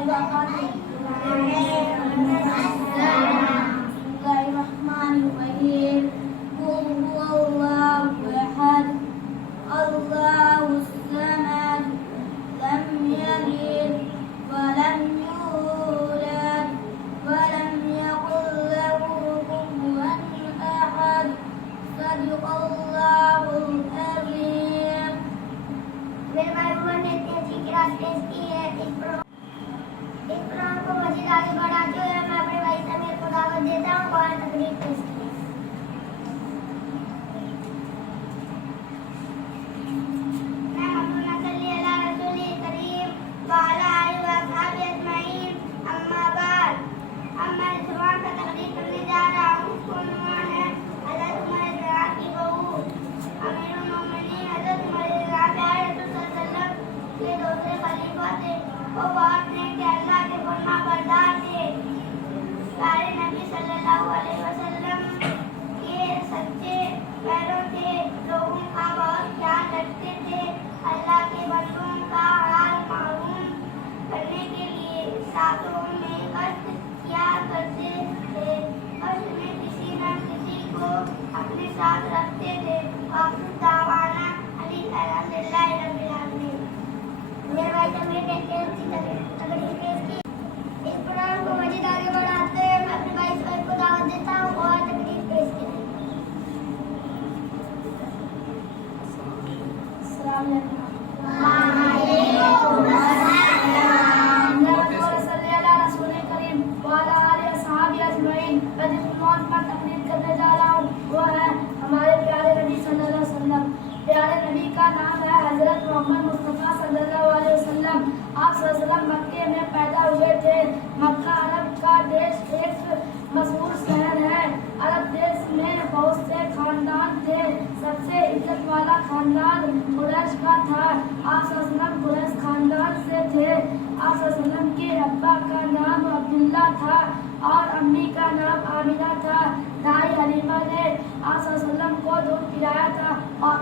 وبركاته. Bismillahirrahmanirrahim. Qul huwallahu ahad. Allahus samad. Lam yalid wa lam yulad wa lam yakul lahu kufuwan ahad. Sadaqallahul azim. मेरे भाई बहन ने अच्छी class पेश की है। इस प्रोग्राम को मजीद आगे बढ़ाते हुए मैं अपने भाई समीर को दावत देता हूँ और तकरीर पेश की। वो बात नहीं कि अल्लाह के फरमा बरदार थे। प्यारे नबी सल्लल्लाहु अलैहि वसल्लम के सच्चे पैरों थे। लोगों का बहुत ख्याल रखते थे। अल्लाह के बंदों का हाल मालूम करने के लिए साथों में कष्ट किया करते थे। कष्ट में किसी न किसी को अपने साथ रखते थे। दावाना अली अल्हम्दुलिल्लाह रब्बिल आलमीन। मेरे भाई समीर ने तकरीर पेश की। इस प्रोग्राम को मजीद आगे बढ़ाते हुए मैं अपने भाई समीर को दावत देता हूँ और तकरीर पेश की। अस्सलाम वालेकुम। पर तकरीर करने जा रहा हूँ वो है हमारे प्यारे नबी सल्लल्लाहु अलैहि वसल्लम। प्यारे नबी का नाम है हजरत मोहम्मद मुस्तफ़ा सल्लल्लाहु अलैहि वसल्लम। आप सल्लल्लाहु अलैहि वसल्लम मक्के में पैदा हुए थे। मक्का अरब का देश एक मशहूर शहर है। अरब देश में बहुत से खानदान थे। सबसे इज्जत वाला खानदान कुरैश का था। आप सल्लल्लाहु अलैहि वसल्लम कुरैश खानदान से थे। आप सल्लल्लाहु अलैहि वसल्लम के अब्बा का नाम अब्दुल्ला था और अम्मी का नाम आमिना था। दाई हलीमा ने आप सल्लल्लाहु अलैहि वसल्लम को दूध पिलाया था और